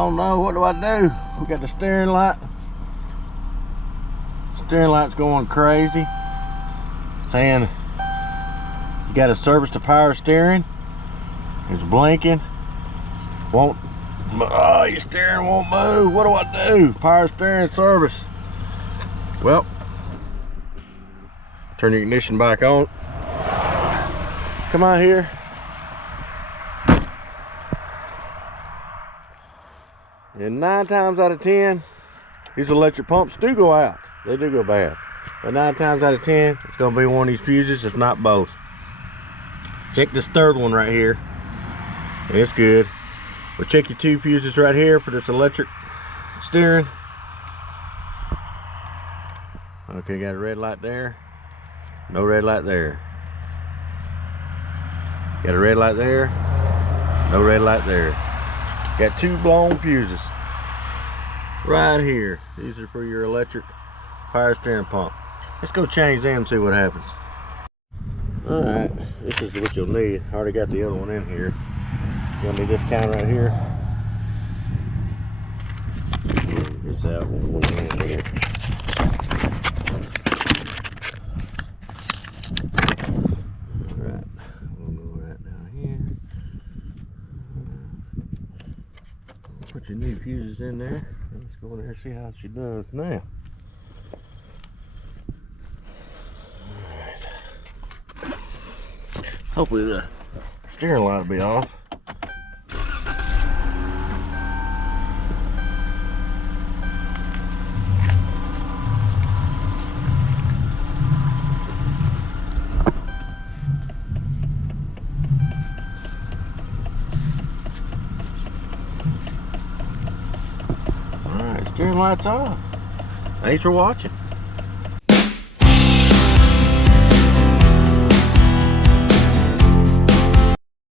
Oh no, what do I do? We got the steering light. Steering light's going crazy, saying you got to service the power steering. It's blinking. Your steering won't move. What do I do? Power steering service. Well, turn your ignition back on. Come out here. And 9 times out of 10, these electric pumps do go out. They do go bad. But 9 times out of 10, it's going to be one of these fuses, if not both. Check this third one right here. It's good. We'll check your 2 fuses right here for this electric steering. Okay, got a red light there. No red light there. Got a red light there. No red light there. Got 2 blown fuses right here. These are for your electric power steering pump. Let's go change them and see what happens. Alright, this is what you'll need. I already got the other one in here. You'll need this kind right here. This out one in here. Alright, we'll go right down here. Put your new fuses in there. Let's go in there and see how she does now. Alright. Hopefully the steering light will be off. Steering light's off. Thanks for watching.